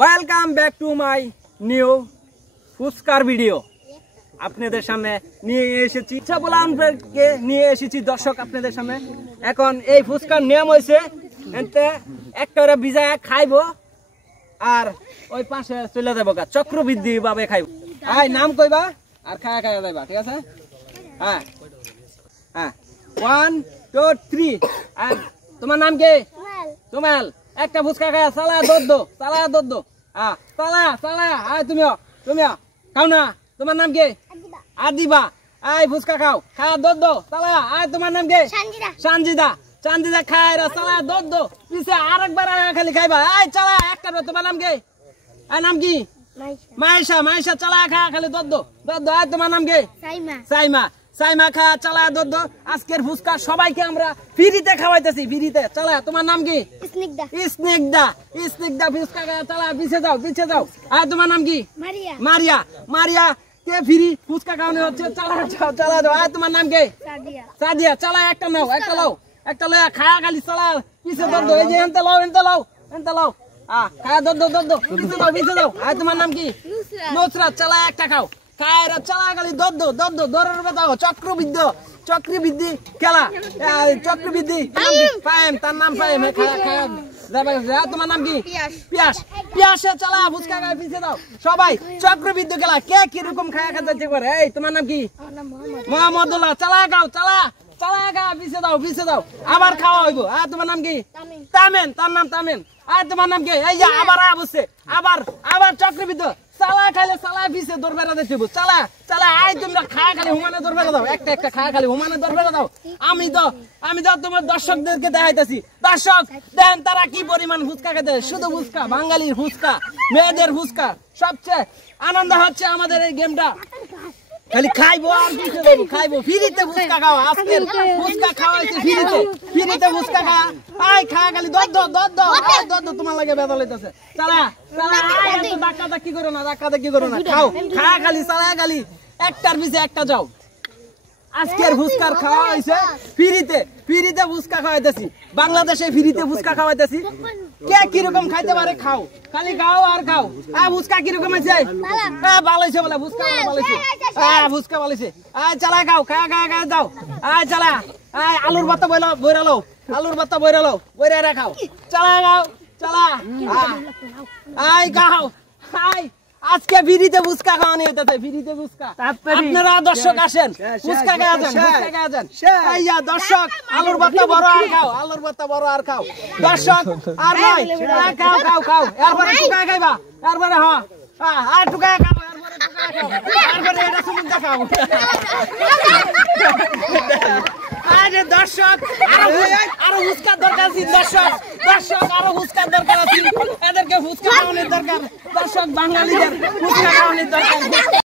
Welcome back to my new ফুচকার video. আপনাদের সামনে নিয়ে এসেছি, ইচ্ছা বলে আমাদেরকে নিয়ে এসেছি দর্শক আপনাদের সামনে। এখন এই ফুচকার নিয়ম হয়েছে এতে একটা ভিজা খাইবো আর ওই পাশে চলে যাবো গা চক্রবৃদ্ধি ভাবে খাইব। আয় নাম কইবা আর খায়া খায়া যাইবা, ঠিক আছে? হ্যাঁ হ্যাঁ, 1 2 3। আর তোমার নাম কি? তোমাল। একটা ফুচকা খায়া সালা দদ্দো সালা দদ্দো। সালা সালা। আয় তুমিও তুমিও খাও না। তোমার নাম কি? আদিবা। আয় ফুচকা খাও, খা দদ্দো সালা। আয় তোমার নাম কি? সঞ্জিদা। সঞ্জিদা খায় রে সালা দদ্দো। পিছে আরেকবার খালি খাইবা। আয় চালা একটা। তোমার নাম কি? আয় নাম কি? মাইশা। মাইশা চালা খা খালি দদ্দো দদ্দো। আয় তোমার নাম কি? সাইমা। সাইমা। সাইমা খা চালা দদ্দো। আজকের ফুচকা সবাইকে আমরা ফ্রিতে খাওয়াইতেছি, ফ্রিতে। চালা তোমার নাম কি? স্নিগ্ধা। স্নিগ্ধা। স্নিগ্ধা ফুচকা খা চালা। পিছে যাও পিছে যাও। আয় তোমার নাম কি? মারিয়া। মারিয়া। মারিয়া কে ফ্রি ফুচকা খাওয়ানো হচ্ছে। চালা চালা দাও। আয় তোমার নাম কি? সাদিয়া। সাদিয়া চালা একটা নাও, একটা লাও, একটা লয়া খায়া খালি চালা পিছে দদ্দো। এই যে এনতে লাও এনতে লাও এনতে লাও। খায়া দদ্দো দদ্দো। পিছে যাও পিছে যাও। আয় তোমার নাম কি? নুসরাত। চালা একটা খাও, খায়রা চালা খালি দদ্দো দদ্দো। দরের বাতাও চক্রবৃদ্ধ চক্রবৃদ্ধি খেলা। চক্রবৃদ্ধি ফাইম, তার নাম ফাইম। খায়া খায়া তোমার নাম কি? পিয়াস। পিয়াসে চালা ফুচকা খায় পিছে দাও সবাই। চক্রবৃদ্ধ খেলা কে কিরকম খায়া খাতে পারে। এই তোমার নাম কি? মোহাম্মদুল্লাহ। চালা খাও চালা চালা খা পিছে দাও পিছে দাও। আবার খাওয়া হইব। তোমার নাম কি? তামেন। তার নাম তামেন। আর তোমার নাম কি? এই যে আবার বসে আবার আবার চক্রবৃদ্ধ। চালা খাইলে চালা পিছে দরবেরা দেব। চালা চালা। আয় তোমরা খায়া খালি হুমানে দরবেরা দাও। একটা একটা খায়া খালি হুমানে দরবেরা দাও। আমি তো তোমার দর্শকদেরকে দেখাইতেছি। দর্শক দেন তারা কি পরিমাণ ফুচকা খেতে। শুধু ফুচকা, বাঙালির ফুচকা, মেয়েদের ফুচকা। সবচেয়ে আনন্দ হচ্ছে আমাদের এই গেমটা। খালি খাইবো আর পিছে যাবো, খাইবো ফ্রিতে ফুচকা খাওয়া। আজকের ফুচকা খাওয়াইছে ফ্রিতে। ফ্রিতে ফুচকা খাওয়া। আয় খায়া খালি দদ্দো দদ্দো। আয় দদ্দো তোমার লাগে বেদা লইতাছে। চালা চালা। আয় এত ধাক্কা ধাক্কি করো না, ধাক্কা ধাক্কি করো না। খাও খায়া খালি চালা খালি একটার পিছে একটা যাও। আজকের ফুচকার খাওয়া হয়েছে ফ্রিতে। ফ্রিতে ফুচকা খাওয়াইতেছি, বাংলাদেশে ফ্রিতে ফুচকা খাওয়াইতেছি। কে কিরকম খাইতে পারে খাও, খালি খাও আর খাও। ফুচকা কিরকম আছে? ভালো হয়েছে বলে ফুচকা ভালো হয়েছে। ফুচকা ভালো হয়েছে। চালা খাও খায়া খায়া খায়া যাও। চালা আলুর ভাত বইরা লো, আলুর ভাত বইরা লো, বইরা খাও। চালা খাও চালা। আয় খাও। আয় আজকে ফ্রিতে ফুচকা খাওয়ানো হইতেছে, ফ্রিতে ফুচকা। আপনারা দর্শক আসেন ফুচকা খাওয়া যান, ফুচকা খাওয়া যান। আইয়া দর্শক আলুর ভর্তা বড় আর খাও, আলুর ভর্তা বড় আর খাও। দর্শক আর ভাই খাও খাও খাও। এরপরে টুকা খাইবা, এরপরে আর টুকা খাও, এরপরে টুকা খাও, এরপরে এটা সুমিন্দা খাও। আরে দর্শক আরো ফুচকার দরকার আছে। দর্শক দর্শক আরো ফুচকার দরকার আছে। এদেরকে ফুচকা খাওয়ানোর দর্কার। দর্শক বাঙালিদের ফুচকা খাওয়ানোর দরকার।